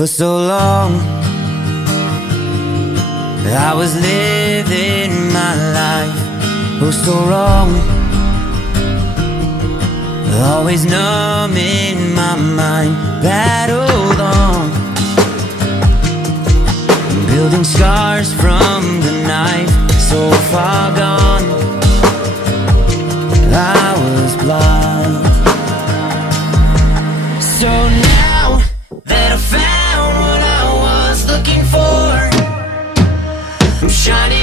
For so long I was living my life, oh so wrong, always numb in my mind, battled on, building scars from the knife, so far gone, I was blind. So now that I found what I was looking for, I'm shining